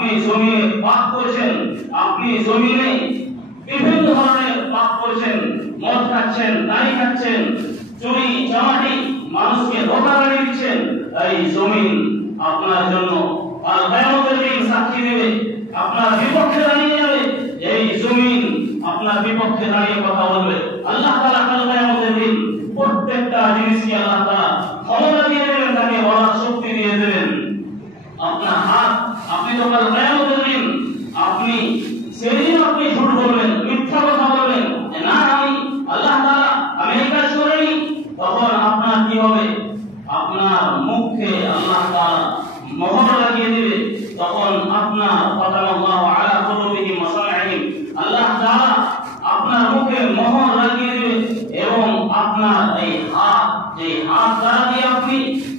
আপনি জমিনে পাপ করেছেন, আপনি জমিনে বিভিন্ন ধরনের পাপ করেছেন, মদ খাচ্ছেন, দাড়ি খাচ্ছেন, চুরি চামারি, মানুষকে ধোঁকা লাগিয়ে দিচ্ছেন। এই জমিন আপনার জন্য আর কিয়ামতের দিন সাক্ষী দেবে, আপনার বিপক্ষে দাঁড়িয়ে যাবে। এই জমিন আপনার বিপক্ষে দাঁড়িয়ে কথা বলবে। আল্লাহ তাআলা কাল কিয়ামতের দিন প্রত্যেকটা জিনিসকে আল্লাহ তাআলা ক্ষমতা দিয়ে দেবেন, তাকে বলার শক্তি দিয়ে দেবেন। আপনার হাত, আপনি তো কাল কিয়ামতের দিন আপনি সেদিন আপনি ঝুট বলবেন, মিথ্যা কথা বলবেন, না আমি আল্লাহ তাআলা আমি এই কাজ করিনি, তখন আপনার কি হবে? আপনার মুখে আল্লাহ তাআলা মোহর লাগিয়ে দিবে। তখন আপনার ফাতানাল্লাহু আলা কুলুবিহিম ওয়া সামঈহিম, আল্লাহ তাআলা আপনার মুখে মোহর লাগিয়ে দিবে এবং আপনার এই হাত, যে হাত দ্বারা দিয়ে আপনি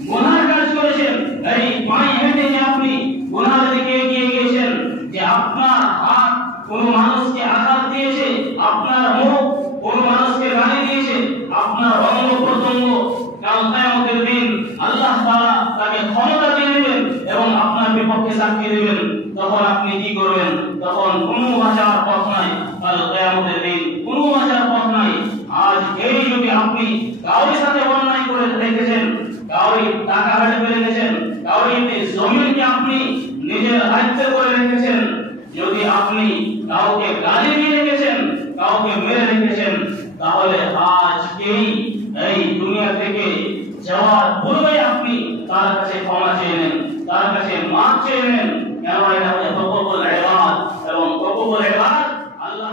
গুনাহ কাজ করেছেন, এই পায়ে হেঁটে যে আপনি গুনাহের দিকে এগিয়ে গিয়েছেন, যে আপনার হাত কোন মানুষকে আঘাত দিয়েছে, আপনার মুখ কোন মানুষকে গালি দিয়েছে, আপনার অঙ্গ প্রত্যঙ্গ কাল কিয়ামতের দিন আল্লাহ তাআলা তাকে ক্ষমতা দিয়ে দিবেন এবং আপনার বিপক্ষে সাক্ষী দিবেন। তখন আপনি কি করবেন? তখন কোনো বাঁচার পথ নাই, কাল কিয়ামতের দিন কোনো বাঁচার পথ নাই। আজ এই যুগে আপনি কারোর সাথে অন্যায় করে রেখেছেন, কারোর টাকা হাতে রেখেছেন, কারোর জমিনকে আপনি নিজের আয়ত্তে করে রেখেছেন, যদি আপনি কাউকে গালি দিয়ে রেখেছেন, কাউকে মেরে রেখেছেন, তাহলে আজকেই এই দুনিয়া থেকে যাওয়ার পূর্বে আপনি তার কাছে ক্ষমা চেয়ে নেন, তার কাছে মাফ চেয়ে নেন। কেন এটা হচ্ছে হুকুকুল ইবাদ, এবং হুকুকুল ইবাদ আল্লাহ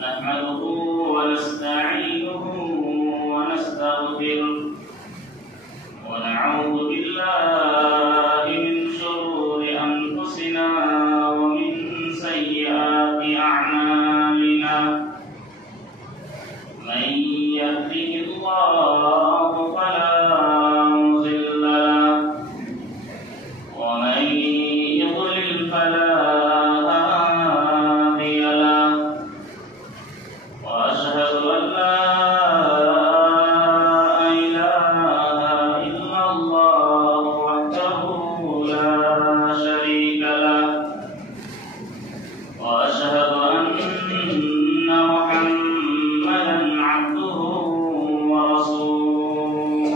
নাহমাদুহু ওয়া নাস্তাঈনুহু ওয়া নাস্তাগফিরুহু ওয়া নাউযু বিল্লাহি মিন শুরুরি আনফুসিনা ওয়া মিন সাইয়্যাতি আ'মালিনা। মান ইয়াহদিহিল্লাহু ফালা মুযিল্লা লাহু ওয়া মান ইউদ্লিল ফালা হাদিয়া লাহু ওয়া আশহাদু আন লা ইলাহা ইল্লাল্লাহু ওয়াহদাহু লা শারীকা লাহু ওয়া আশহাদু আন্না মুহাম্মাদান আবদুহু ওয়া রাসূলুহু।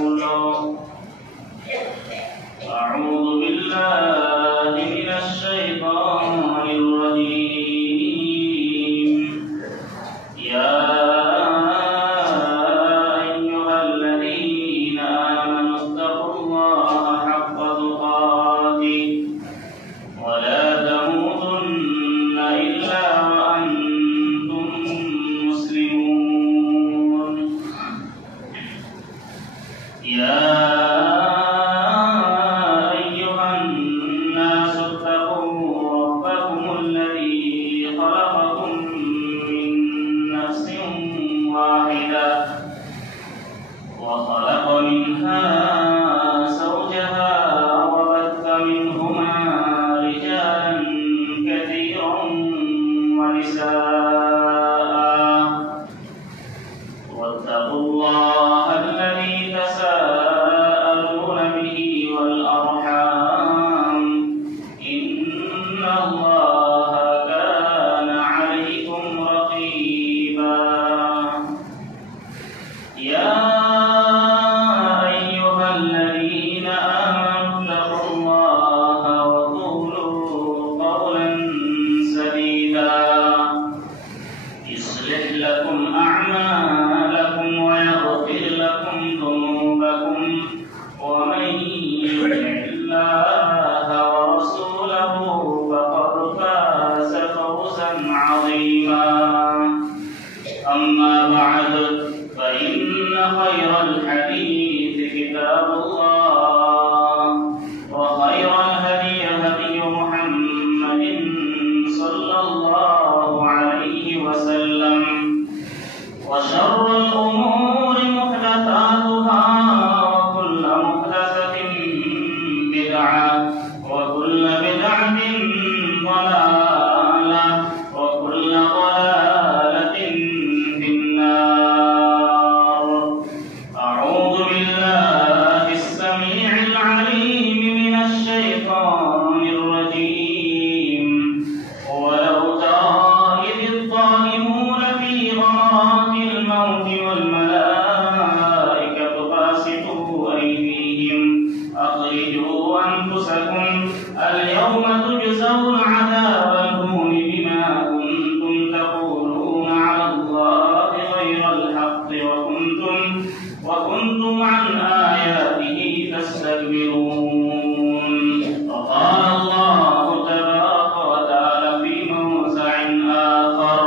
আউযু বিল্লাহি মিনাশ শাইতানির রাজীম। ইয়া আইয়ুহাল্লাযীনা আমানুত্তাকুল্লাহা হাক্কা তুকাতিহি ওয়া লা তামুতুন্না ইল্লা ওয়া আনতুম মুসলিমুন। ইয়া আইয়ুহান নাসু ইত্তাকু রাব্বাকুমুল্লাযী খালাকাকুম মিন নাফসিন ওয়াহিদা ওয়া খালাকা মিনহা যাওজাহা ওয়া বাথা মিনহুমা রিজালান কাসীরান ওয়া নিসাআ। ওয়াত্তাকুল্লাহা আল্লাযী তাসাআলুনা বিহি ওয়াল আরহাম ইন্নাল্লাহা কানা আলাইকুম রাকীবা। ইয়া আইয়ুহাল্লাযীনা আমানু ইত্তাকুল্লাহা ওয়া কুলু কওলান সাদীদা يصلح لكم أعمالكم ويغفر لكم ذنوبكم ومن يطع الله ورسوله فقد فاز فوزا عظيما. أما بعد فإن خير الحديث كتاب الله وخير الهدي هدي محمد صلى الله عليه وسلم وشر الأمور محدثاتها وكل محدثة بدعة وكل بدعة ضلالة وكل ضلالة في النار. أعوذ بالله السميع العليم من الشيطان الشيطان الرجيم ولو ترى إذ الظالمون في غمرات الموت والملائكة باسطوا أيديهم أخرجوا أنفسكم اليوم تجزون عذاب الهون بما كنتم تقولون على الله غير الحق وكنتم عن آياته تستكبرون. وقال الله تبارك وتعالى في موضع آخر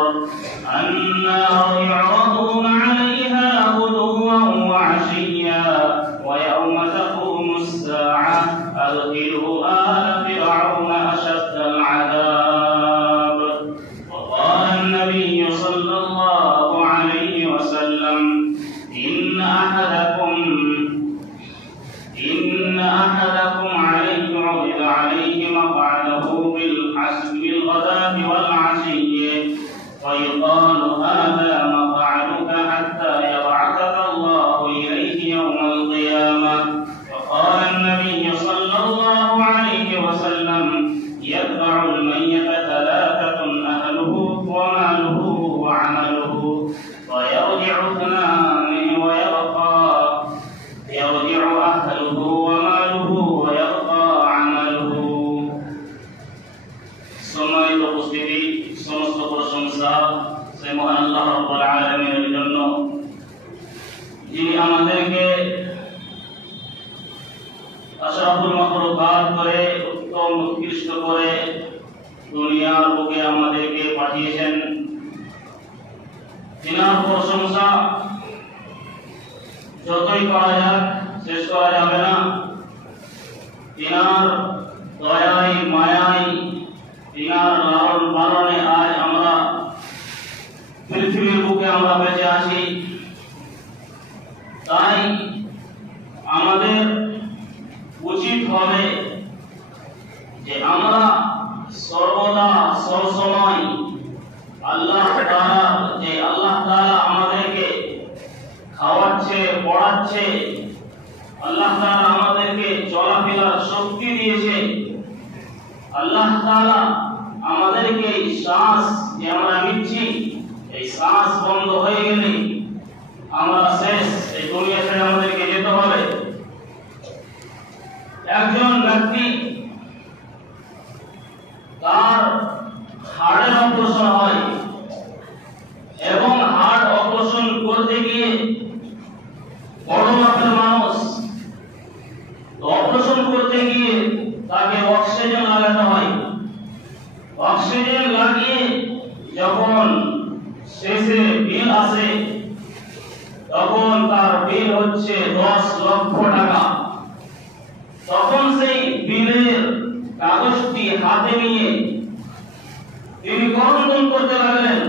النار يعرضون عليها غدوا وعشيا ويوم تقوم الساعة أدخلوا آل فرعون أشد العذاب. وقال النبي صلى الله عليه وسلم إن أحدكم عرض عليه مقعده بالغداة والعشي فيقال هذا مقعدك حتى يبعثك الله إليه يوم القيامة. وقال النبي صلى الله عليه وسلم يتبع الميت ثلاثة أهله وماله وعمله ويرجع اثنان يرجع أهله وماله ويبقى عمله. সম্মানিত উপস্থিতি, সমস্ত প্রশংসা সেই মহান আল্লাহ রাব্বুল আলামিনের জন্য, যিনি আমাদেরকে আশরাফুল মাখলুকাত করে উত্তম উৎকৃষ্ট করে দুনিয়ার বুকে আমাদেরকে পাঠিয়েছেন। যিনার প্রশংসা যতই করা যাক শেষ করা যাবে না। তিনার দয়ায় মায়ায় তিনার লালন পালনে আজ আমরা পৃথিবীর বুকে আমরা বেঁচে আছি। তাই আমাদের উচিত হবে যে আমরা সর্বদা সবসময় আল্লাহ তাআলা আমাদেরকে খাওয়াচ্ছে, পড়াচ্ছে, আল্লাহ তাআলা আমাদেরকে চলাফেরার শক্তি দিয়েছে, আল্লাহ তাআলা আমাদেরকে এই শ্বাস যে আমরা নিচ্ছি, এই শ্বাস বন্ধ হয়ে গেলে আমরা শেষ, এই দুনিয়া ছেড়ে আমাদেরকে যেতে হবে। একজন ব্যক্তি তার হাড়ের অপারেশন হয় এবং হাড় অপারেশন করতে গিয়ে বড় মাপের মানুষ অপারেশন করতে গিয়ে তাকে অক্সিজেন লাগাতে হয়। অক্সিজেন লাগিয়ে যখন শেষে বিল আসে তখন তার বিল হচ্ছে 10 লক্ষ টাকা। তখন সেই বিলের কাগজটি হাতে নিয়ে তিনি করণদান করতে লাগলেন।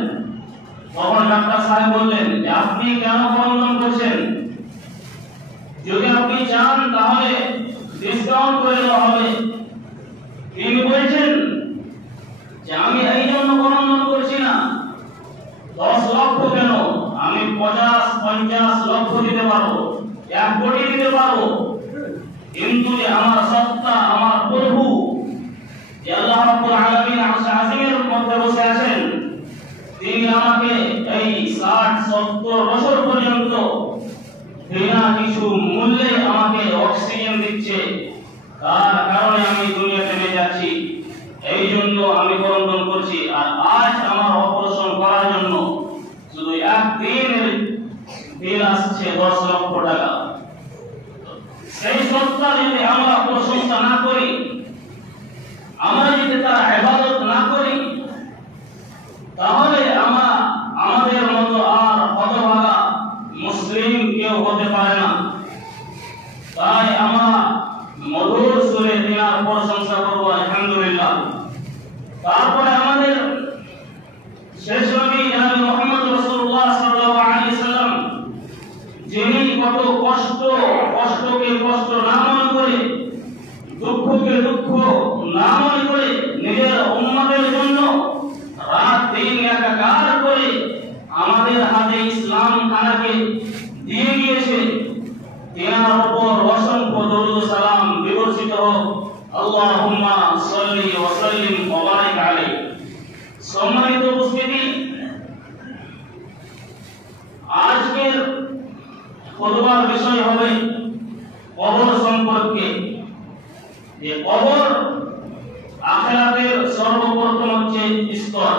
তখন ডাক্তার সাহেব বললেন যে আপনি কেন করণদান করছেন? যদি আপনি চান তাহলে ডিসকাউন্ট করে দেওয়া হবে। তিনি বলছেন যে আমি এই জন্য করণদান করছি না, 10 লক্ষ কেন, আমি 50 লক্ষ দিতে পারবো, 1 কোটি দিতে পারবো, কিন্তু যে আমার সত্তা, আমার প্রভু যে আল্লাহ রাব্বুল আলামিন আরশ আজিমের মধ্যে বসে আছেন, তিনি আমাকে এই 60-70 বছর পর্যন্ত বিনা কিছু মূল্যে আমাকে অক্সিজেন দিচ্ছে, তার কারণে আমি দুনিয়াতে বেঁচে আছি। এই জন্য আমি করণদান করছি। আর আজ আমার অপারেশন করার জন্য শুধু একদিনের বিল আসছে 10 লক্ষ টাকা। সেই সত্তা যদি আমরা প্রশংসা না করি, আমরা যদি তার ইবাদত না করি, তাহলে আমরা আমাদের মতো আর হতভাগা মুসলিম কেউ হতে পারে না। তাই আমরা মধুর সুরে তিনার প্রশংসা করবো আলহামদুলিল্লাহ। তারপরে আমাদের শেষ নবী জনাব মুহাম্মদ রাসূলুল্লাহ সাল্লাল্লাহু আলাইহি সাল্লাম, যিনি কত কষ্টকে কষ্ট না মনে করে, দুঃখকে দুঃখ না মনে করে নিজের উম্মতের জন্য রাত দিন একাকার করে আমাদের হাতে ইসলাম খানাকে দিয়ে গিয়েছে। তিনার উপর অসংখ্য দরুদ সালাম বিবর্ষিত হোক। আল্লাহুম্মা সাল্লি ওয়া সাল্লিম ওয়া বারিক আলাইহি। সম্মানিত উপস্থিতি, আজকের খুতবার বিষয় হবে কবর সম্পর্কে। যে কবর আখিরাতের সর্বপ্রথম হচ্ছে স্তর।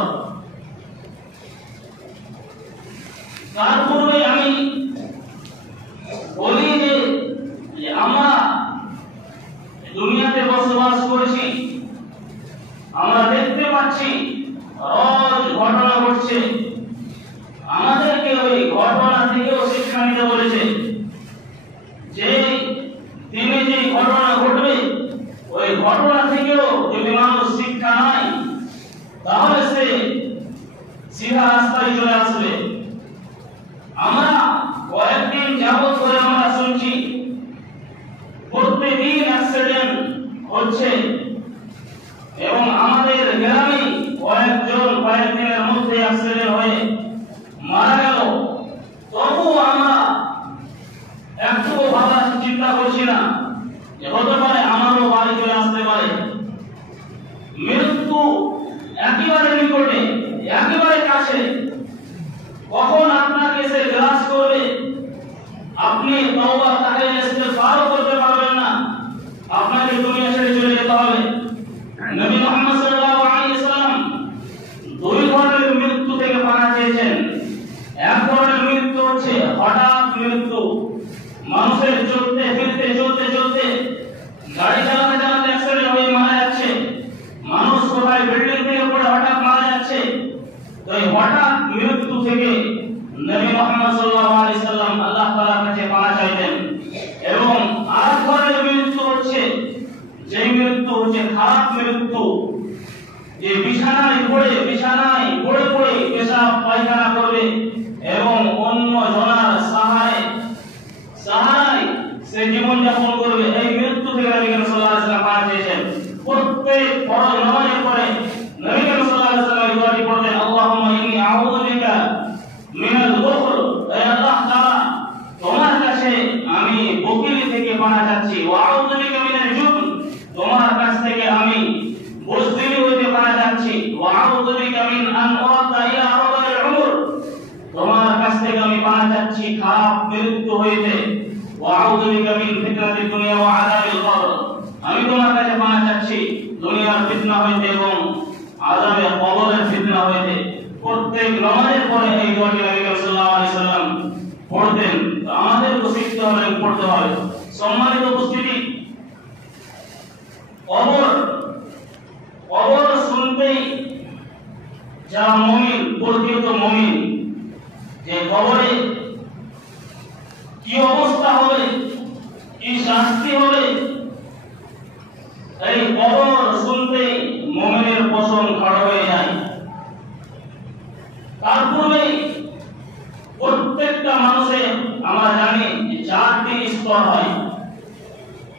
তার পূর্বে আমি বলি যে আমরা দুনিয়াতে বসবাস করছি, আমরা দেখতে পাচ্ছি রোজ ঘটনা ঘটছে, আমাদেরকে ওই ঘটনা থেকেও শিক্ষা নিতে বলেছে। যে দিনে যে ঘটনা ঘটবে ওই ঘটনা থেকেও যদি মানুষ শিক্ষা নেয় তাহলে সে সিধা রাস্তায় চলে আসবে। আমরা কয়েকদিন যাবত ধরে আমরা শুনছি প্রত্যেকদিন অ্যাক্সিডেন্ট হচ্ছে এবং আমাদের গ্রামে কয়েকদিনের মধ্যে অ্যাক্সিডেন্ট হয়ে মারা গেল। তবু আমরা একটু ভাবার চিন্তা করছি না যে হতে পারে আমারও বাড়ি চলে আসতে পারে। মৃত্যু একেবারে নিকটে, একেবারে কাছে, কখন আপনাকে সে গ্রাস করবে আপনি তওবা তাহলে ইস্তেগফারও করতে পারবেন না, আপনাকে দুনিয়া ছেড়ে চলে যেতে হবে। নবী মুহাম্মদ সাল্লাল্লাহু আলাইহি ওয়াসাল্লাম দুই ধরনের মৃত্যু থেকে পানা চেয়েছেন। এক ধরনের মৃত্যু হচ্ছে হঠাৎ মৃত্যু, মানুষের চলতে ফিরতে চলতে চলতে গাড়ি চালাতে চালাতে অ্যাক্সিডেন্ট হয়ে মারা যাচ্ছে, মানুষ কোথায় বিল্ডিং থেকে পড়ে হঠাৎ মারা যাচ্ছে। তো এই হঠাৎ মৃত্যু থেকে নবী মুহাম্মদ সাল্লাল্লাহু আলাইহি ওয়াসাল্লাম আল্লাহ তাআলার কাছে পানা চাইতেন। এবং আরেক ধরনের মৃত্যু হচ্ছে যে মৃত্যু হচ্ছে খারাপ মৃত্যু, যে বিছানায় পড়ে পড়ে পেশাব পায়খানা করবে এবং অন্য জনার সাহারায় সে জীবন যাপন করবে। এই মৃত্যু থেকে নবী সাল্লাল্লাহু আলাইহি ওয়াসাল্লাম পানা চেয়েছেন। প্রত্যেক ফরজ নামাজের পরে নবী সাল্লাল্লাহু আলাইহি ওয়াসাল্লাম এই দোয়াটি পড়তেন, আল্লাহুম্মা ইন্নী আউযু বিকা মিনাল বুখল, হে আল্লাহ তাআলা তোমার কাছে আমি বখিলি থেকে পানা চাচ্ছি, ওয়া আউযু বিকা মিনাল জুবন, তোমার কাছ থেকে আমি বুজদিলি হইতে পানা চাচ্ছি, ওয়া আউযু বিকা মিন আন উরাদা ইলা আরদালিল উমর, তোমার কাছ থেকে আমি পানা চাচ্ছি খারাপ মৃত্যু হইতে, ওয়া আউযু বিকা মিন ফিতনাতিদ দুনিয়া ওয়া আযাবিল কবর, আমি তোমার কাছে পানা চাচ্ছি দুনিয়ার ফিতনা হইতে এবং আযাবে কবরের ফিতনা হইতে। প্রত্যেক নামাজের পরে এই দোয়াটি নবী সাল্লাল্লাহু আলাইহি ওয়াসাল্লাম পড়তেন। তো আমাদেরকে শিখতে হবে এবং পড়তে হবে। সম্মানিত উপস্থিতি, কবর শুনতেই যারা মুমিন, প্রকৃত মুমিন, যে কবরে কি অবস্থা হবে, কি শাস্তি হবে, এই কবর শুনতেই মুমিনের পশম খাড়া হয়ে যায়। তার পূর্বে প্রত্যেকটা মানুষের আমরা জানি যে 4টি স্তর হয়।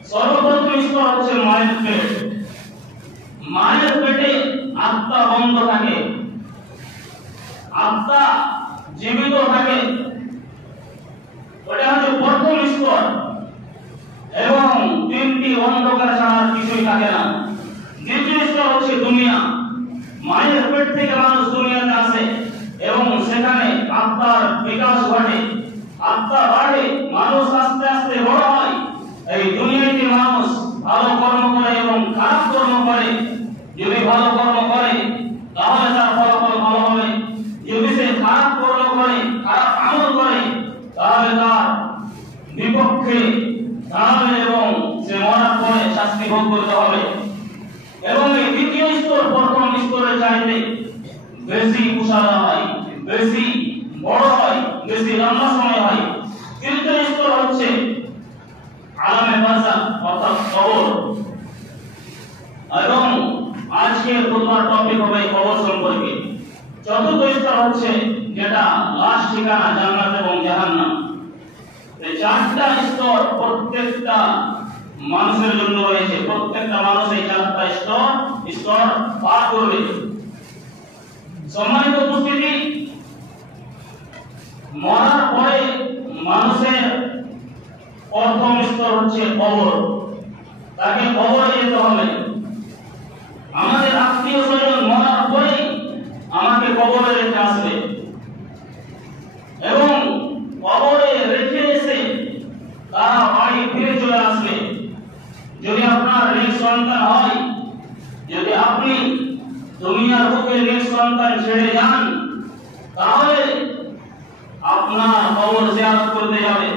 সর্বপ্রথম স্তর হচ্ছে মায়ের পেট। মায়ের পেটে আত্মা বন্ধ থাকে, আত্মা জীবিত থাকে, ওটা হচ্ছে প্রথম স্তর। এবং 3টি অন্ধকার ছাড়া কিছুই থাকে না। দ্বিতীয় স্তর হচ্ছে দুনিয়া। মায়ের পেট থেকে মানুষ দুনিয়াতে আসে এবং সেখানে আত্মার বিকাশ ঘটে, আত্মা বাড়ে, মানুষ আস্তে আস্তে বড় হয়। এই দুনিয়াতে মানুষ ভালো কর্ম করে এবং খারাপ কর্ম করে। যদি ভালো কর্ম করে তাহলে তার ফলাফল ভালো হবে, যদি সে খারাপ কর্ম করে, খারাপ আমল করে তাহলে তার বিপক্ষে দাঁড়াবে এবং সে মরার পরে শাস্তি ভোগ করতে হবে। এবং এই দ্বিতীয় স্তর প্রথম স্তরের চাইতে বেশি উসারা হয়, বেশি বড় হয়, বেশি লম্বা সময় হয়। তৃতীয় স্তর হচ্ছে আলামে বারজাখ অর্থাৎ কবর। এবং আজকের খুতবার টপিক হবে কবর সম্পর্কে। চতুর্থ স্তর হচ্ছে যেটা লাস্ট ঠিকানা জান্নাত এবং জাহান্নাম। এই 4টা স্তর প্রত্যেকটা মানুষের জন্য রয়েছে। প্রত্যেকটা মানুষ এই 4টা স্তর পার করবে। সম্মানিত উপস্থিতি, মরার পরে মানুষের প্রথম স্তর হচ্ছে কবর। তাকে কবরে যেতে হবে। আমাদের আত্মীয় স্বজন মরার পরে আমাকে কবরে রেখে আসবে এবং কবরে রেখে এসে তারা বাড়ি ফিরে চলে আসবে। যদি আপনার নেক সন্তান হয়, যদি আপনি দুনিয়ার বুকে নেক সন্তান ছেড়ে যান, তাহলে আপনার কবর জিয়ারত করতে যাবে।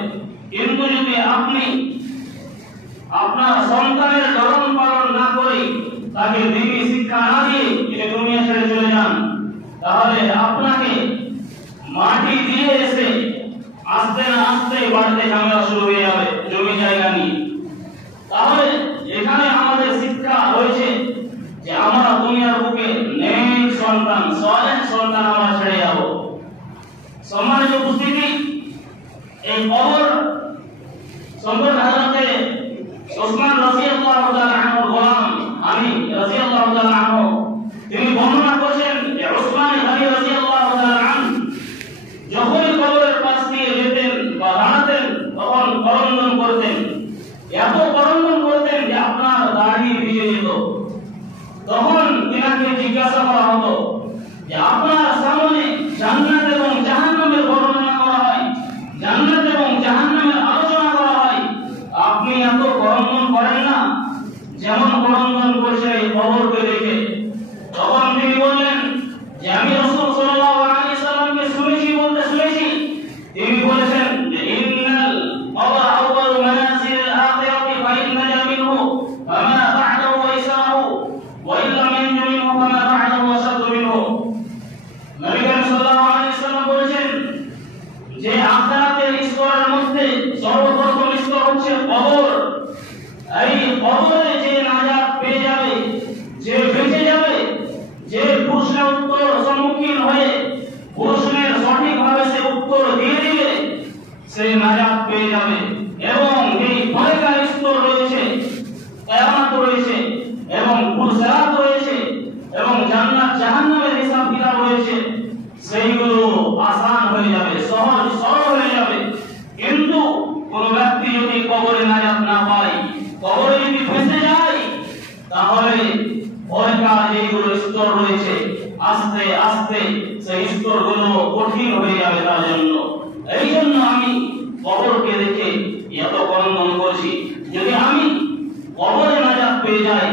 কিন্তু যদি আপনি আপনার সন্তানের লালন পালন না করে, তাকে দ্বীনি শিক্ষা না দিয়ে যদি দুনিয়া ছেড়ে চলে যান, তাহলে আপনাকে মাটি দিয়ে এসে আস্তে না আস্তে বাড়িতে ঝামেলা শুরু হয়ে যাবে জমি জায়গা নিয়ে। তাহলে এখানে আমাদের শিক্ষা রয়েছে যে আমরা দুনিয়ার বুকে নেক সন্তান, সালেহ সন্তান আমরা ছেড়ে যাব। সম্মানিত উপস্থিতি, এই কবর সম্পর্কে হযরতে উসমান রাদিয়াল্লাহু তাআলা আনহু গোলাম আলী রাদিয়াল্লাহু তাআলা আনহু তিনি বর্ণনা করেছেন যে উসমান আলী রাদিয়াল্লাহু তাআলা আনহু যখন কবরের পাশ দিয়ে যেতেন বা দাঁড়াতেন তখন করন্দন করতেন, এত করন্দন করতেন যে আপনার দাড়ি ভিজে যেত। তখন তিনাকে জিজ্ঞাসা করা হতো যে আপনার সামনে জান্নাত এবং জাহান্নামের বর্ণনা করা হয়, জান্নাত এবং জাহান্নামের আলোচনা করা হয়, আপনি এত করন্দন করেন না যেমন করন্দন করছে এই কবরকে দেখে। তখন তিনি বললেন যে আমি রাসূল সাল্লাল্লাহু আলাইহি সাল্লামকে শুনেছি। তিনি বলেছেন যে ইন্নাল কবর আউয়ালু মানাজিল আখিরাতি ফা ইন্না মিনহু ফামা বা'দাহু ইসাহু ওয়া ইল্লা মিনহু ফামা বা'দাহু আসাদু মিনহু। নবী করিম সাল্লাল্লাহু আলাইহি সাল্লাম বলেছেন যে আখিরাতের স্তরের মধ্যে সর্বপ্রথম স্তর হচ্ছে কবর। এই কবরে যে নাজাত পেয়ে যাবে, যে বেঁচে যাবে, যে প্রশ্নের উত্তর সম্মুখীন হয়ে প্রশ্নের সঠিকভাবে সে উত্তর দিয়ে দিবে, সে নাজাত পেয়ে যাবে। এবং এই পরেকার স্তর রয়েছে, কিয়ামত রয়েছে এবং পুরসিরাত রয়েছে এবং জান্নাত জাহান্নামের হিসাব কিতাব রয়েছে, সেইগুলো আসান হয়ে যাবে, সহজ সরল হয়ে যাবে। কিন্তু কোন ব্যক্তি যদি কবরে নাজাত না পায়, কবরে যদি ফেঁসে যায়, তাহলে পরেকার যেগুলো স্তর রয়েছে আস্তে আস্তে সেই স্তরগুলো কঠিন হয়ে যাবে তার জন্য। এই জন্য আমি কবরকে দেখে এত করন্দন করছি। যদি আমি কবরে নাজাত পেয়ে যাই,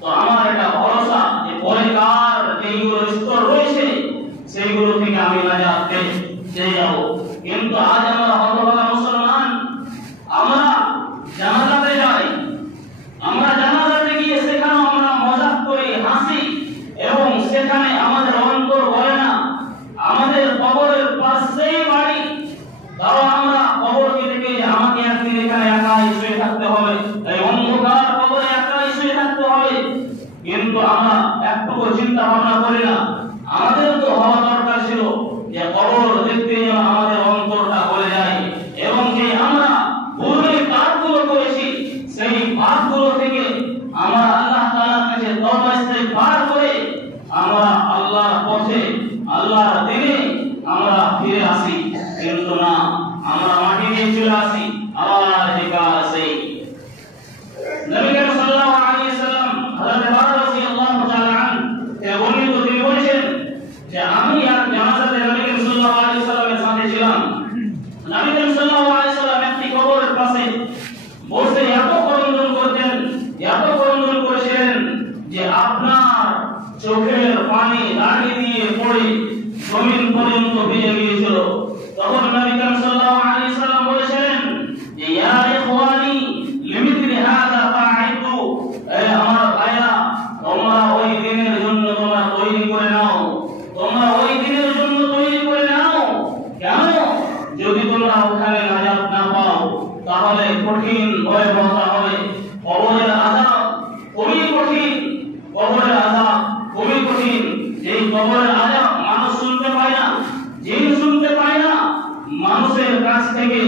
তো আমার একটা ভরসা যে পরেকার যেগুলো স্তর রয়েছে সেইগুলো থেকে আমি নাজাত পেয়ে যাব। কিন্তু আজ আমরা হতভাগা মুসলমান, আমরা জানাজাতে যাই, আমরা জানাজাতে গিয়ে সেখানে আমরা মজাক করি, হাসি এবং সেখানে আমাদের অন্তর বলে না আমাদের কবরের পাশেই বাড়ি, কারণ আমরা কবরকে দেখে আমাকে একদিন এখানে একাই শুয়ে থাকতে হবে, এই অন্ধকার কবরে একাই শুয়ে থাকতে হবে। কিন্তু আমরা একটুকু চিন্তা ভাবনা করি না। আমাদের তো হওয়া দরকার ছিল যে কবর দেখতে যেন আমাদের অন্তরটা বলে যায় এবং যে আমরা পূর্বে পাপগুলো করেছি সেই পাপগুলো থেকে আমরা আল্লাহ তাআলার কাছে তওবা ইস্তিগফার করে আমরা আল্লাহর পথে, আল্লাহর দিনে আমরা ফিরে আসি। কিন্তু না, আমরা মাটি দিয়ে চলে আসি, আবার যেকার সেই। নবী করিম সাল্লাল্লাহু আলাইহি সাল্লাম হযরত বারা রাদিয়াল্লাহু তাআলা আনহু বর্ণিত তিনি বলেছেন যে আমি এক জানাজাতে নবী করিম সাল্লাল্লাহু আলাইহি সাল্লামের সাথে ছিলাম। নবী করিম সাল্লাল্লাহু আলাইহি সাল্লাম একটি কবরের পাশে বসে এত করন্দন করতেন, এত করন্দন করেছিলেন যে আপনার চোখের পানি দাড়ি দিয়ে পড়ে জমিন পর্যন্ত ভিজে গিয়েছিল। তখন নবী করিম সাল্লাল্লাহু আলাইহি সাল্লাম বলেছিলেন যে ইয়া ইখওয়ানি লিমিথলি হাযা ফাআইতু, আমার ভাইরা তোমরা ওই দিনের জন্য তোমরা তৈরি করে নাও, তোমরা ওই দিনের জন্য তৈরি করে নাও। কেন? যদি তোমরা ওখানে নাজাত না পাও তাহলে কঠিন ভয়াবহতা হবে। কবরের আযাব খুবই কঠিন, কবরের আযাব খুবই কঠিন। এই কবরের আযাব মানুষ শুনতে পায় না, জিন শুনতে পায় না। মানুষের কাছ থেকে,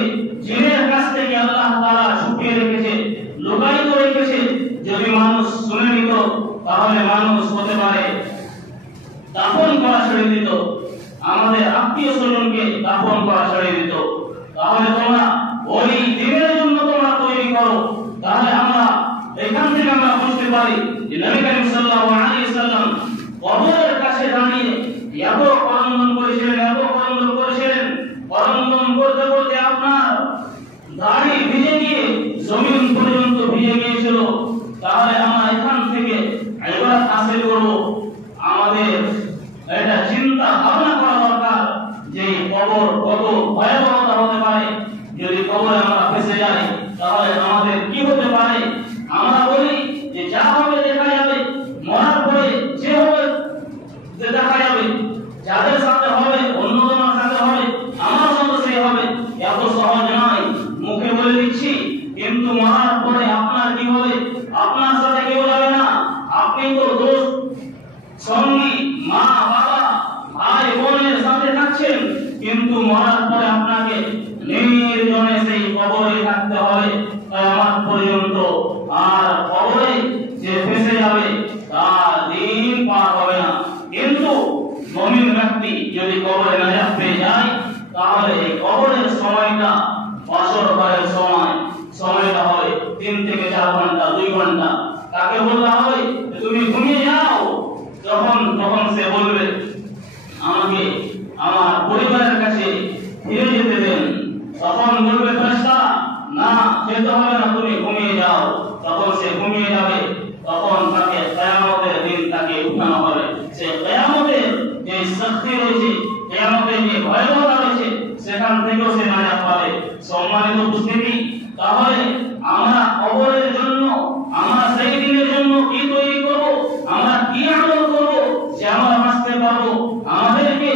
জিনের কাছ থেকে আল্লাহ তাআলা ছুপিয়ে রেখেছে, লুকায়িত রেখেছে। যদি মানুষ শুনে নিত তাহলে মানুষ হতে পারে দাফন করা ছেড়ে দিত, আমাদের আত্মীয় স্বজনকে দাফন করা ছেড়ে দিত। তাহলে তোমরা ওই দিনের জন্য তোমরা তৈরি করো, তাহলে আমরা এখান যে নবী করিম সাল্লাল্লাহু আলাইহি সাল্লাম কবরের কাছে দাঁড়িয়ে এত করন্দন করেছিলেন, এত করন্দন করেছিলেন, করন্দন করতে করতে আপনার দাড়ি ভিজে গিয়ে জমিন পর্যন্ত ভিজে গিয়েছিল। তাহলে আমরা এখান থেকে ইবাদত হাসিল করব। আমাদের এটা চিন্তা ভাবনা করা দরকার যে কবর কত ভয়াবহতা হতে পারে। যদি কবরে আমরা ফেসে যাই তাহলে আমাদের কি হতে পারে। আমরা বলি যে যা হবে দেখা যাবে, মরার পরে যে হবে দেখা যাবে, যাদের সাথে হবে অন্যজনের সাথে হবে, আমার সাথে সেই হবে। এত সহজ নয়, মুখে বলে দিচ্ছি, কিন্তু মরার পরে আপনার কি হবে, আপনার সাথে কেউ যাবে না। আপনি তো দোস্ত সঙ্গী, মা বাবা ভাই বোনের সাথে থাকছেন, কিন্তু মরার পরে আপনাকে নির্জনে সেই কবরে থাকতে হবে কিয়ামত পর্যন্ত। আর কবরে যে ফেসে যাবে তার দিন পার হবে না। কিন্তু মুমিন ব্যক্তি যদি কবরে নাজাত পেয়ে যায় তাহলে এই কবরের সময়টা বছর ভরের সময়টা হবে 3 থেকে 4 ঘন্টা, 2 ঘন্টা। তাকে বলতে হবে তুমি ঘুমিয়ে যাও। তখন সে বলবে আমাকে আমার পরিবারের কাছে ফিরে যেতে দেন। তখন বলবে ফেরেশতা না, যেতে হবে না, তুমি ঘুমিয়ে যাও। তখন সে ঘুমিয়ে যাবে। তখন তাকে কিয়ামতের দিন তাকে উঠানো হবে। সে কিয়ামতের যে শাস্তি রয়েছে, কিয়ামতের যে ভয়াবহতা রয়েছে, সেখান থেকেও সে নাজাত পাবে। সম্মানিত উপস্থিতি, তাহলে আমরা কবরের জন্য, আমরা সেই দিনের জন্য কি তৈরি করব, আমরা কি আমল করব যে আমরা বাঁচতে পারবো। আমাদেরকে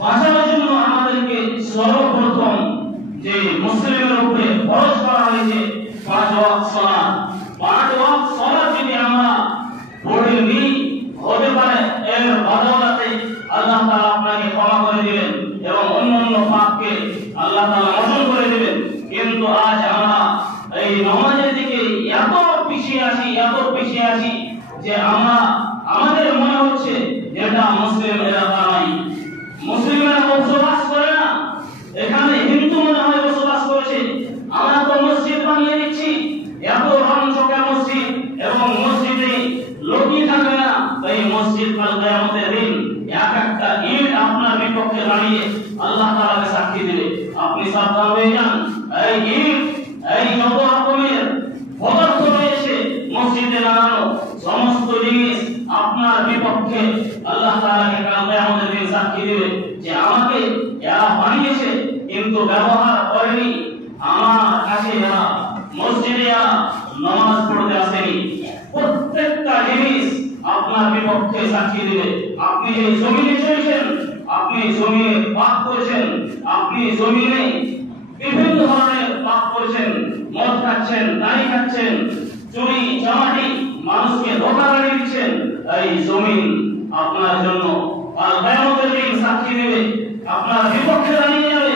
বাঁচানোর জন্য আমাদেরকে সর্বপ্রথম যে মুসলিমের উপরে ফরজ করা হয়েছে 5 ওয়াক্ত সালাত। 5 ওয়াক্ত সালাত যদি আমরা পড়িনি, হতে পারে এর বদৌলতে আল্লাহ তাআলা আপনাকে ক্ষমা করে দিবেন এবং অন্যান্য পাপকে আল্লাহ তাআলা মোচন করে দিবেন। কিন্তু আজ আমরা এই নামাজের দিকে এত পিছিয়ে আছি যে আমাদের মনে হচ্ছে যেটা মুসলিম এলাকা নাই, মুসলিমরা বসবাস করে না, এখানে হিন্দু মনে হয় বসবাস করেছে। আমরা তো মসজিদ বানিয়ে দিচ্ছি, এত রংচঙা মসজিদ, এবং মসজিদে লোকই থাকবে না। এই মসজিদ কাল কিয়ামতের দিন এক একটা ইট আপনার বিপক্ষে দাঁড়িয়ে আল্লাহ তাআলাকে সাক্ষী দেবে। আপনি সাবধান হয়ে যান। এই ইট, এই যত রকমের পদার্থ রয়েছে মসজিদে লাগানো, সমস্ত জিনিস আপনার বিপক্ষে আল্লাহ তাআলাকে কাল কিয়ামতের দিন সাক্ষী দেবে যে আমাকে এরা বানিয়েছে কিন্তু ব্যবহার করেনি, আমার কাছে এরা মসজিদে এরা নামাজ পড়তে আসেনি। প্রত্যেকটা জিনিস আপনার বিপক্ষে সাক্ষী দেবে। আপনি যে জমিনে চলেছেন, আপনি জমিনে পাপ করেছেন, আপনি জমিনে বিভিন্ন ধরনের পাপ করেছেন, মদ খাচ্ছেন, দাড়ি খাচ্ছেন, চুরি চামারি, মানুষকে ধোঁকা দিচ্ছেন, এই জমিন আপনার জন্য আর কিয়ামতের দিন সাক্ষী দেবে, আপনার বিপক্ষে দাঁড়িয়ে যাবে।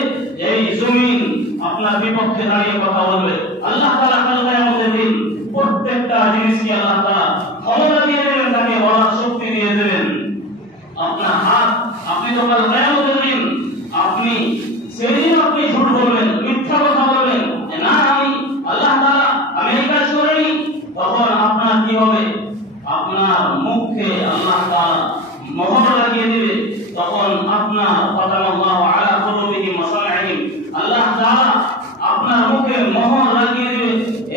এই জমিন আপনার বিপক্ষে দাঁড়িয়ে কথা বলবে। আল্লাহ তাআলা কাল কিয়ামতের দিন প্রত্যেকটা জিনিসকে আল্লাহ তাআলা ক্ষমতা দিয়ে দেবেন, তাকে বলার শক্তি দিয়ে দেবেন। আপনার হাত, আপনি তো কাল কিয়ামতের দিন আপনি সেদিন আপনি ঝুট বলবেন, মিথ্যা কথা বলবেন যে না আল্লাহ তাআলা আমি এই কাজ করিনি, তখন আপনার কি হবে, আপনার মুখে আল্লাহ তাআলা মোহর লাগিয়ে দিবে। তখন আপনার ফাতানাল্লাহু আলা কুলুবিহিম ওয়া সামঈহিম, আল্লাহ তাআলা আপনার মুখে মোহর লাগিয়ে দিবে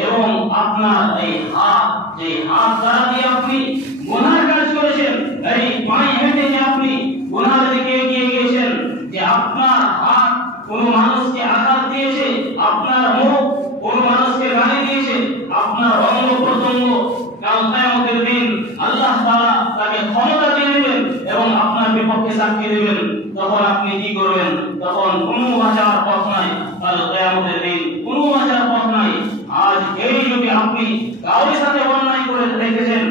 এবং আপনার এই হাত, যে হাত দ্বারা দিয়ে আপনি গুনাহ কাজ করেছেন, এই পায়ে হেঁটে যে আপনি গুনাহের দিকে এগিয়ে গিয়েছেন, যে আপনার হাত কোনো মানুষকে আঘাত দিয়েছে, আপনার মুখ কোনো মানুষকে গালি দিয়েছে, আপনার অঙ্গ প্রত্যঙ্গ কাল কিয়ামতের দিন আল্লাহ তাআলা তাকে ক্ষমতা দিয়ে দিবেন এবং আপনার বিপক্ষে সাক্ষী দিবেন। তখন আপনি কি করবেন? তখন কোনো বাঁচার পথ নাই। কাল কিয়ামতের দিন কোনো বাঁচার পথ নাই। আজ এই যুগে আপনি কাউরির সাথে অন্যায় করে রেখেছেন,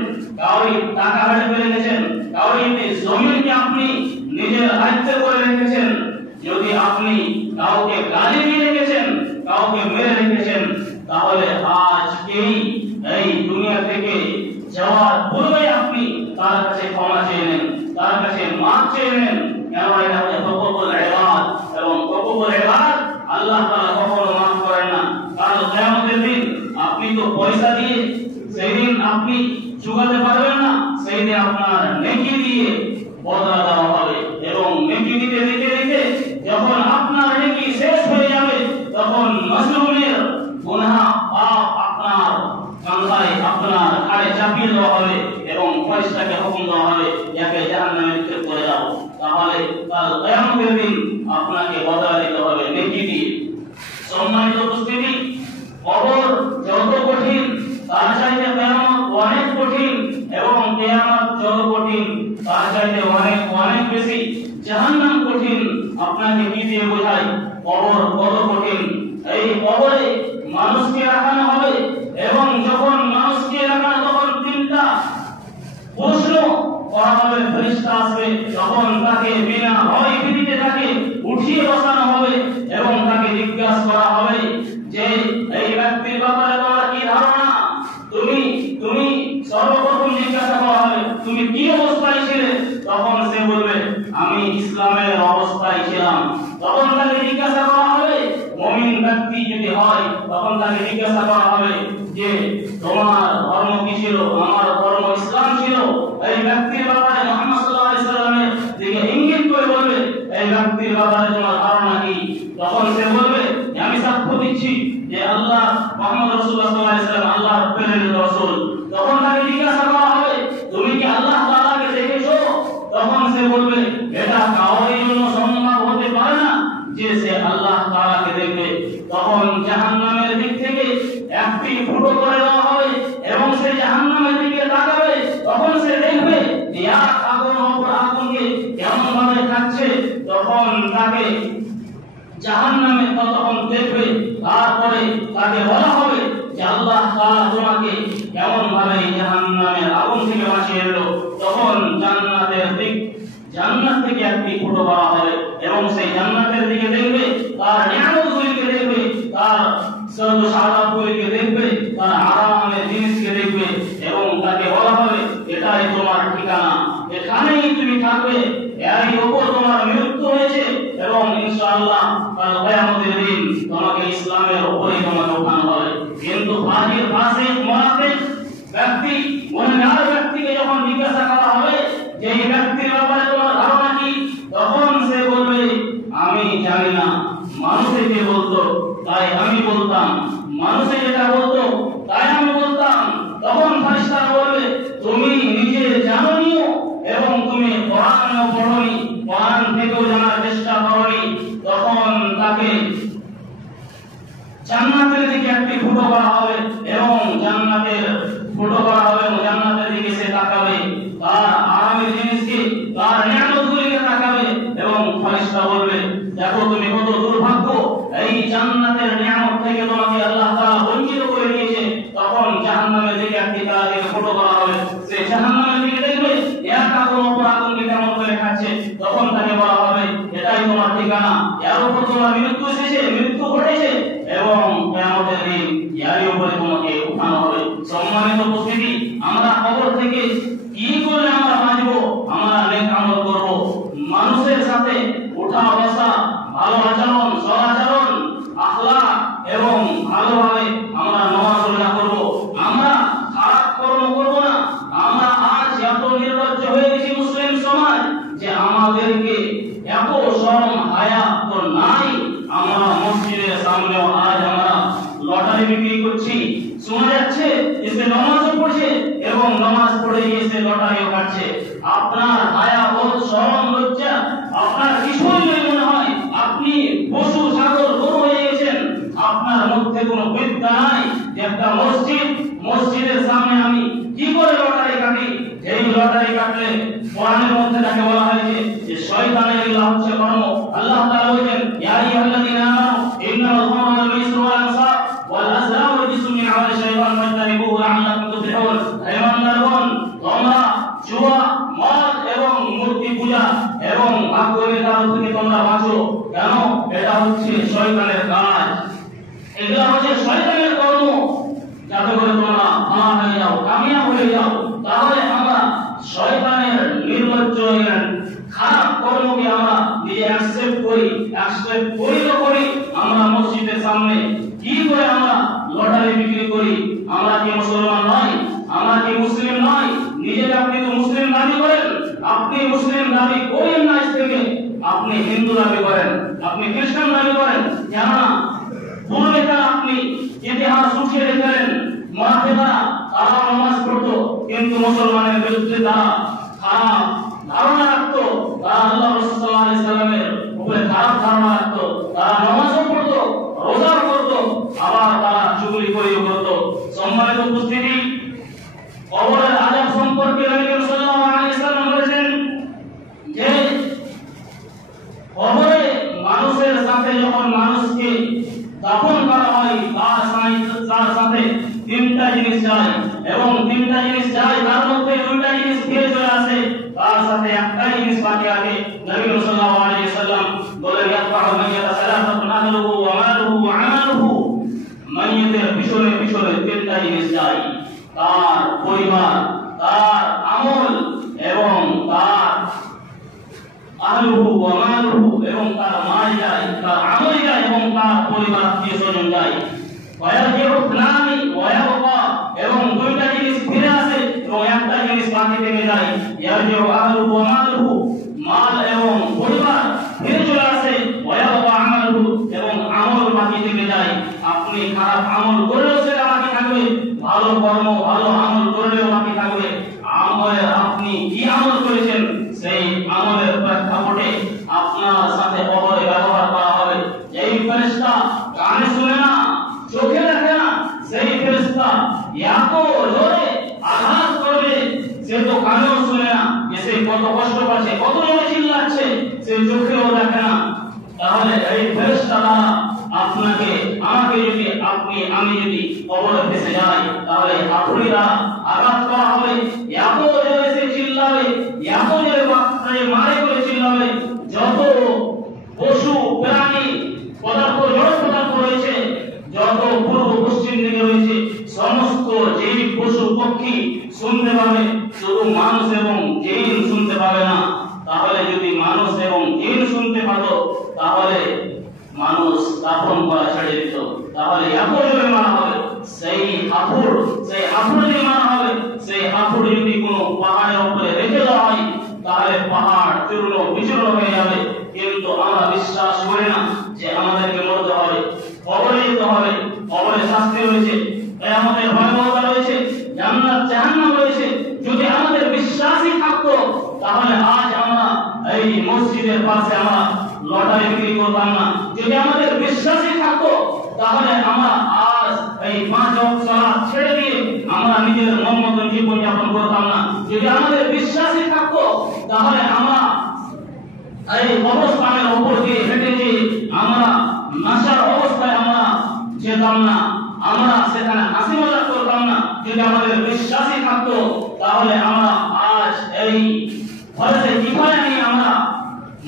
কাউরি টাকা হাতে পেয়ে রেখেছেন, কাউরিতে জমিনকে আপনি নিজের আয়ত্তে করে রেখেছেন, যদি আপনি কাউকে গালি দিয়ে রেখেছেন, কাউকে মেরে রেখেছেন, তাহলে আজকেই এই দুনিয়া থেকে যাওয়ার পূর্বে আপনি তার কাছে ক্ষমা চেয়ে নেন, তার কাছে মাফ চেয়ে নেন। কেন এটা হচ্ছে হুকুকুল ইবাদ, এবং হুকুকুল ইবাদ আল্লাহ তাআলা কখনো মাফ করেন না। কারণ কিয়ামতের দিন আপনি তো পয়সা দিয়ে, সেদিন আপনি চুকাতে পারবেন না, সেই দিন আপনার নেকি দিয়ে বদলা দেওয়া হবে। এবং নেকি দিতে দিতে দিতে যখন আপনার নেকি শেষ হয়ে যাবে, তখন মাসলুমের গুনাহ পাপ আপনার কাঁধায় আপনার ঘাড়ে চাপিয়ে দেওয়া হবে এবং ফেরেশতাকে হুকুম দেওয়া হবে, একে জাহান্নামে নিক্ষেপ করে দাও। তাহলে কাল কিয়ামতের দিন আপনাকে বদলা দিতে হবে নেকি দিয়ে। সম্মানিত উপস্থিতি, কবর যত কঠিন তার চাইতে কিয়ামত অনেক কঠিন, এবং কিয়ামত যত কঠিন তার চাইতে অনেক অনেক বেশি জাহান্নাম কঠিন। আপনাকে কি দিয়ে বোঝাই কবর কত কঠিন? এই কবরে মানুষকে রাখানো হবে, এবং যখন মানুষকে রাখানো তখন তিনটা প্রশ্ন করা হবে, ফেরেশতা আসবে, তখন তাকে বিনা ভয় ভীতিতে তাকে উঠিয়ে বসানো হবে এবং তাকে জিজ্ঞাসা করা হবে যে এই ব্যক্তির ব্যাপারে তোমার কি ধারণা? তুমি সর্বপ্রথম জিজ্ঞাসা করা হবে তুমি কি অবস্থায় ছিলে? তখন সে বলবে আমি ইসলামের অবস্থায় ছিলাম। তখন তাকে জিজ্ঞাসা করা হবে, মুমিন ব্যক্তি যদি হয় তখন তাকে জিজ্ঞাসা করা হবে যে তোমার ধর্ম কি ছিল? আমার ধর্ম ইসলাম ছিল। এই ব্যক্তির ব্যাপারে মুহাম্মদ সাল্লাল্লাহু আলাইহি ওয়াসাল্লামের দিকে ইঙ্গিত করে বলবে এই ব্যক্তির ব্যাপারে তোমার ধারণা কি? তখন সে বলবে আমি সাক্ষ্য দিচ্ছি যে আল্লাহ মুহাম্মদ রাসূলুল্লাহ সাল্লাল্লাহু আলাইহি ওয়াসাল্লাম আল্লাহর প্রেরিত রাসূল। তখন তাকে জিজ্ঞাসা করা হবে তুমি কি আল্লাহ তাআলাকে দেখেছো? তখন সে বলবে এটা কারোর জন্য সম্ভব হতে পারে না যে সে আল্লাহ তাআলাকে দেখবে। তখন জাহান্নামের দিক থেকে একটি ফুটো করে দেওয়া হবে এবং সে জাহান্নামের দিকে তাকাবে। তখন সে দেখবে এক আগুন অপর আগুনকে কেমন ভাবে খাচ্ছে। তখন তাকে জাহান্নামে তখন দেখবে। তারপরে তাকে বলা হবে যে আল্লাহ তাআলা তোমাকে কেমন ভাবে জাহান্নামের আগুন থেকে বাঁচিয়ে দিল। তখন জান্নাত থেকে একটি ফুটো করা হবে এবং সেই জান্নাতের দিকে দেখবে, তার নিয়ামতগুলিকে দেখবে, তার সাদাতগুলিকে দেখবে, তার আরামের জিনিসকে দেখবে এবং তাকে বলা হবে এটাই তোমার ঠিকানা, এখানেই তুমি থাকবে। এর উপর তোমার মৃত্যু হয়েছে এবং ইনশাআল্লাহ কাল কিয়ামতের দিন তোমাকে ইসলামের উপরেই তোমাকে উঠানো হবে। কিন্তু ফাজিল ফাসিক মুনাফিক ব্যক্তি গুনাহগার ব্যক্তিকে যখন জিজ্ঞাসা করা হবে যে এই ব্যক্তির ব্যাপারে তোমার ধারণা কি? তখন সে বলবে আমি জানি না, মানুষে যে বলতো তাই আমি বলতাম, মানুষে যেটা বলতো তাই আমি বলতাম। তখন ফেরেশতারা বলবে তুমি নিজে জানোনিও এবং তুমি কোরআনও পড়োনি, কোরআন থেকেও জানার চেষ্টা করোনি। তখন তাকে জান্নাতের দিকে একটি ফুটো করা হবে এবং জান্নাতের ফুটো করা হবে এবং জান্নাতের দিকে সে তাকাবে, তার আরামের জিনিসকে, তার নিয়ামতগুলিকে তাকাবে এবং ফেরেশতা বলবে দেখো তুমি কত দুর্ভাগ্য, এই জান্নাতের নিয়ামত থেকে তোমাকে আল্লাহ তাআলা বঞ্চিত করে দিয়েছে। তখন জাহান্নামের দিকে একটি তাকে ফুটো করা হবে, সে জাহান্নামের দিকে দেখবে এক আগুন অপর আগুনকে কেমন করে খাচ্ছে। তখন তাকে বলা হবে এটাই তোমার ঠিকানা, এর উপর তোমার মৃত্যু এসেছে, মৃত্যু ঘটেছে এবং কিয়ামতের দিন এর উপরে তোমাকে উঠানো হবে। সম্মানিত উপস্থিতি, আমরা কবর থেকে কি করলে আমরা বাঁচবো? আমরা নেক আমল করব, মানুষের সাথে উঠা বসা, ভালো আচরণ, সদাচরণ, আখলাক এবং ভালোভাবে আমরা নামাজ রোজা করব। আমরা খারাপ কর্ম করব না। আমরা আজ এত নির্লজ্জ হয়ে গেছি মুসলিম সমাজ যে আমাদেরকে এত শরম হায়া তো নাই। আমরা মসজিদের সামনেও আজ আমরা লটারি বিক্রি করছি, শোনা যাচ্ছে এসে নামাজও পড়ছে এবং নামাজ পড়ে এসে লটারিও কাটছে। আপনার হায়া বোধ, শরম, লজ্জা আপনার কিছুই নেই মনে হয়? আপনি পশু ছাগল গরু হয়ে গেছেন। আপনার মধ্যে কোনো বিদ্যা নাই যে একটা মসজিদের সামনে আমি কি করে লটারি কাটি? এই লটারি কাটলে কোরআনের মধ্যে তাকে বলা হয়েছে যে শয়তানের এগুলো হচ্ছে কর্ম। আল্লাহ তাআলা বলেন ইয়া আইয়ুহাল্লাযীনা আমানু ইন্নামাল খামরু ওয়াল মাইসিরু ওয়াল আনসাব ওয়াল আজলামু রিজসুম মিন আমালি শাইতান ফাজতানিবুহু লাআল্লাকুম তুফলিহুন। হে ইমানদারগণ, তোমরা জুয়া, মদ এবং মূর্তি পূজা এবং ভাগ্য নির্ধারণ থেকে তোমরা বাঁচো। কেন? এটা হচ্ছে শয়তানের কাজ, এগুলো হচ্ছে শয়তানের কর্ম, যাতে করে তোমরা ভালো হয়ে যাও, কামিয়াব হয়ে যাও। তাহলে আমরা শয়তানের নির্লজ্জ খারাপ কর্মকে আমরা নিজে অ্যাকসেপ্ট করি তো করি। আমরা মসজিদের সামনে কি করে আমরা লটারি বিক্রি করি? আমরা কি মুসলমান নয়? আমরা কি মুসলিম নয়? নিজেকে আপনি তো মুসলিম দাবি করেন, আপনি মুসলিম দাবি করেন না, থেকে আপনি হিন্দু দাবি করেন, আপনি খ্রিস্টান দাবি করেন। কেননা পূর্বে আপনি ইতিহাস উঠিয়ে দেখলেন, মুনাফিকরা তারা নামাজ পড়তো কিন্তু মুসলমানের বিরুদ্ধে তারা খারাপ ধারণা রাখতো, তারা আল্লাহ রাসূল সাল্লাল্লাহু আলাইহি সাল্লামের উপরে খারাপ ধারণা রাখতো, তারা নামাজও পড়তো, রোজা করতো, আবার তারা চুগলি করেও করতো। সম্মানিত উপস্থিতি, কবরের আযাব সম্পর্কে নবী সাল্লাল্লাহু আলাইহি সাল্লাম বলেছেন যে কবরে মানুষের সাথে যখন মানুষকে দাফন করা হয় তার সাথে তিনটা জিনিস যায়, এবং তিনটা জিনিস যায় তার মধ্যে দুইটা জিনিস ফিরে চলে আসে, তার সাথে একটা জিনিস বাকি আছে। নবী সাল্লাল্লাহু আলাইহি সাল্লাম বলেন ইয়াতবাউ মাইয়াতা সালাসাতুন আহলুহু ওয়া মালুহু ওয়া আমালুহু, মাইয়াতের পিছনে পিছনে তিনটা জিনিস যায়, তার পরিবার, তার আমল এবং তার আহলুহু ওয়া মালুহু, এবং তার মাল যায়, তার আমল যায় এবং তার পরিবার আত্মীয় স্বজন যায়। ওয়ায়ারজিউ ইসলামি ওয়া ইয়াবকা, এবং দুইটা জিনিস ফিরে আসে এবং একটা জিনিস বাকি থেকে যায়। ইয়ারজিউ আহলুহু ওয়া মালুহু, মাল এবং পরিবার ফিরে চলে আসে, ওয়া ইয়াবকা আমালুহু, এবং আমল বাকি থেকে যায়। আপনি খারাপ আমল করলেও সেটা বাকি থাকবে, ভালো কর্ম ভালো আমল করলেও বাকি থাকবে। আমলের আপনি কি আমল করেছেন সেই আমলের প্রেক্ষাপটে আপনার সাথে কবরে ব্যবহার করা হবে। যেই ফেরেশতা কানে শুনে না, চোখে দেখে না, সেই ফেরেশতা এত জোরে আঘাত করবে, সে তো কানেও শুনে না, সে কত কষ্ট পাচ্ছে, কত জোরে চিল্লাচ্ছে, সে চোখেও দেখে না। তাহলে এই ফেরেশতা দ্বারা আপনাকে আমাকে যদি আমি যদি কবরে ফেসে যাই, তাহলে হাতুড়িরা আঘাত করা হবে, এত জোরে সে চিল্লাবে, এত জোরে মারে করে চিল্লাবে, যত পশু প্রাণী পদার্থ জড় পদার্থ রয়েছে, যত পূর্ব পশ্চিম দিকে রয়েছে, সমস্ত জীব পশু পক্ষী শুনতে পাবে, শুধু মানুষ এবং জিন শুনতে পাবে না। তাহলে যদি মানুষ এবং জিন শুনতে পাতো তাহলে মানুষ দাফন করা ছেড়ে দিত, তাহলে এত জোরে মারা হবে। সেই হাতুড় যদি মারা হবে, সেই হাতুড় যদি কোনো পাহাড়ের উপরে রেখে দেওয়া হয় তাহলে পাহাড় চূর্ণ বিচূর্ণ হয়ে যাবে। কিন্তু আমরা বিশ্বাস করি না যে আমাদেরকে মরতে হবে, কবরে যেতে হবে, কবরে শাস্তি রয়েছে, কিয়ামতের ভয়াবহতা রয়েছে, জান্নাত জাহান্নাম রয়েছে। যদি আমাদের বিশ্বাসই থাকতো তাহলে আজ আমরা এই মসজিদের পাশে আমরা লটারি বিক্রি করতাম না। যদি আমাদের বিশ্বাসই থাকতো তাহলে আমরা আজ এই 5 ওয়াক্ত সালাত ছেড়ে দিয়ে আমরা নিজের মন মতন জীবন যাপন করতাম না। যদি আমাদের বিশ্বাসই থাকতো তাহলে আমরা এই কবরস্থানের উপর দিয়ে হেঁটে গিয়ে আমরা নাশার অবস্থায় আমরা যেতাম না, আমরা সেখানে হাসি মজাক করতাম না। যদি আমাদের বিশ্বাসই থাকতো তাহলে আমরা আজ এই ফরজে কিফায়া নিয়ে আমরা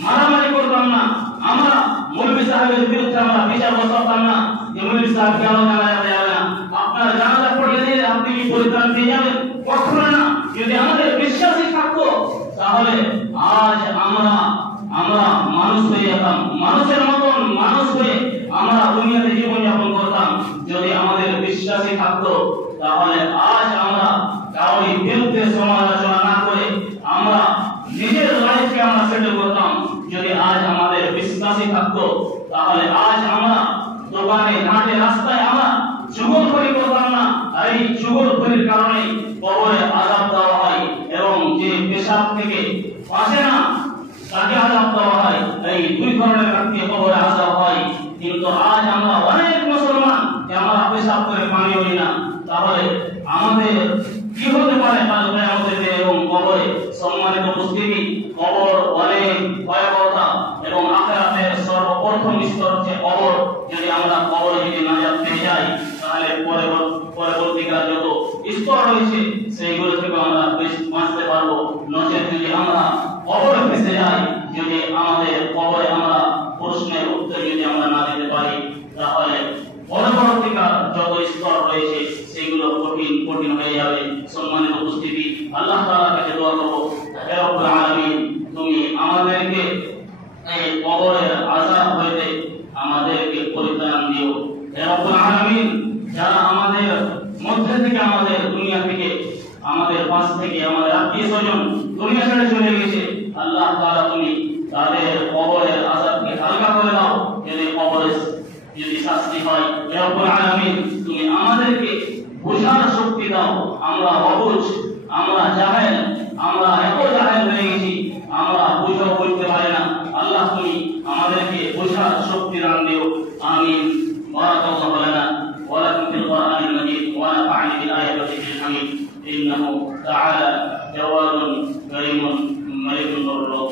মারামারি করতাম না, আমরা মৌলভী সাহেবের বিরুদ্ধে আমরা বিচার বসাতাম না যে মৌলভী সাহেব কেন জানাজা যাবে না, আপনার জানাজা পড়লে দিয়ে আপনি কি পরিত্রাণ পেয়ে যাবেন, কখনো না। যদি আমাদের বিশ্বাসই থাকতো তাহলে আজ আমরা মানুষ হয়ে যেতাম, মানুষের মতন মানুষ হয়ে আমরা দুনিয়াতে জীবন যাপন করতাম। যদি আমাদের বিশ্বাসই থাকতো তাহলে আজ আমরা কারোর বিরুদ্ধে সমালোচনা না করে আমরা নিজের লাইফকে আমরা সেটেল করতাম। যদি আজ আমাদের বিশ্বাসই থাকতো তাহলে আজ আমরা দোকানে ঘাটে রাস্তায় আমরা চুগলখড়ি করতাম না। এই চুগলখড়ির কারণে কবরে আযাব দেওয়া হয়, এবং যে পেশাব থেকে বাঁচে না তাকে আযাব দেওয়া হয়। এই দুই ধরনের ব্যক্তি কবরে আযাব হয়। কিন্তু আজ আমরা অনেক মুসলমান যে আমরা পেশাব করে পানি হই না, তাহলে আমাদের কি হতে পারে কাল কিয়ামতে এবং কবরে? সম্মানিত উপস্থিতি, কবর অনেক ভয়াবহতা এবং আখিরাতের সর্বপ্রথম স্তর হচ্ছে কবর। যদি আমরা কবরে যদি নাজাত পেয়ে যাই তাহলে পরবর্তীকার যত স্তর রয়েছে সেইগুলো থেকে আমরা বেশ বাঁচতে পারবো। নচেত যদি আমরা কবরে ফেসে যাই, যদি আমাদের কবরে আমরা প্রশ্নের উত্তর যদি আমরা না দিতে পারি, তাহলে পরবর্তীকার যত স্তর রয়েছে সেগুলো কঠিন হয়ে যাবে। সম্মানিত উপস্থিতি, আল্লাহ তাআলার কাছে দোয়া করব, হে রব্বুল আলামিন, তুমি আমাদেরকে এই কবরের আযাব হইতে আমাদেরকে পরিত্রাণ দিও। হে রব্বুল আলামিন, যারা আমাদের মধ্যে থেকে আমাদের দুনিয়া থেকে আমাদের পাশ থেকে থেকে আমাদের আত্মীয় স্বজন দুনিয়া ছেড়ে চলে গেছে, আল্লাহ তাআলা তুমি তাদের কবরের আযাবকে হালকা করে দাও। যদি কবরে যদি শাস্তি হয়, হে রব্বুল আলামিন তুমি আমাদেরকে বোঝার শক্তি দাও। আমরা অবুঝ, আমরা জাহেল, আমরা এত জাহেল হয়ে গেছি, আমরা বুঝাও করতে পারি না। আল্লাহ তুমি আমাদেরকে বোঝার শক্তি দান দিও। আমিন। বারাকাল্লাহু লানা ওয়া লাকুম ফিল কুরআনিল মাজিদ ওয়া নাফা'নি বিল আয়াতি ওয়া যিকরিল হামিদ। ইন্নাহু তাআলা জাওয়াদুন কারীমুন মালিকুন মুররুহ।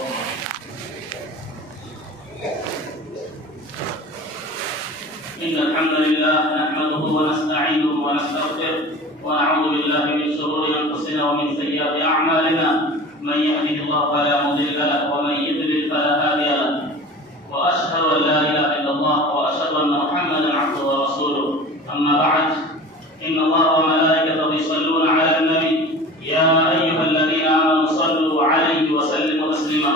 إن الحمد لله نحمده ونستعينه ونستغفره ونعوذ بالله من شرور أنفسنا ومن سيئات أعمالنا. من يهده الله فلا مضل له ومن يضلل فلا هادي له. وأشهد أن لا إله إلا الله وأشهد أن محمدا عبده ورسوله. أما بعد، إن الله وملائكته يصلون على النبي يا أيها الذين آمنوا صلوا عليه وسلموا تسليما.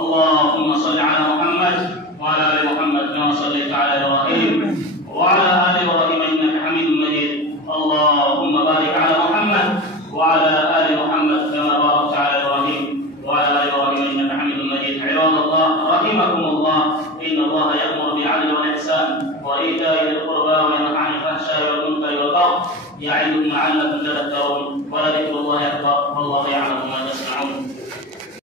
اللهم صل على محمد وعلى آل محمد كما صليت على إبراهيم وعلى آل إبراهيم إنك حميد مجيد. اللهم بارك على محمد وعلى آل محمد كما باركت على إبراهيم وعلى آل إبراهيم إنك حميد مجيد. عباد الله رحمكم الله، إن الله يأمر بالعدل والإحسان وإيتاء ذي القربى وينهى عن الفحشاء والمنكر والبغي يعظكم لعلكم تذكرون.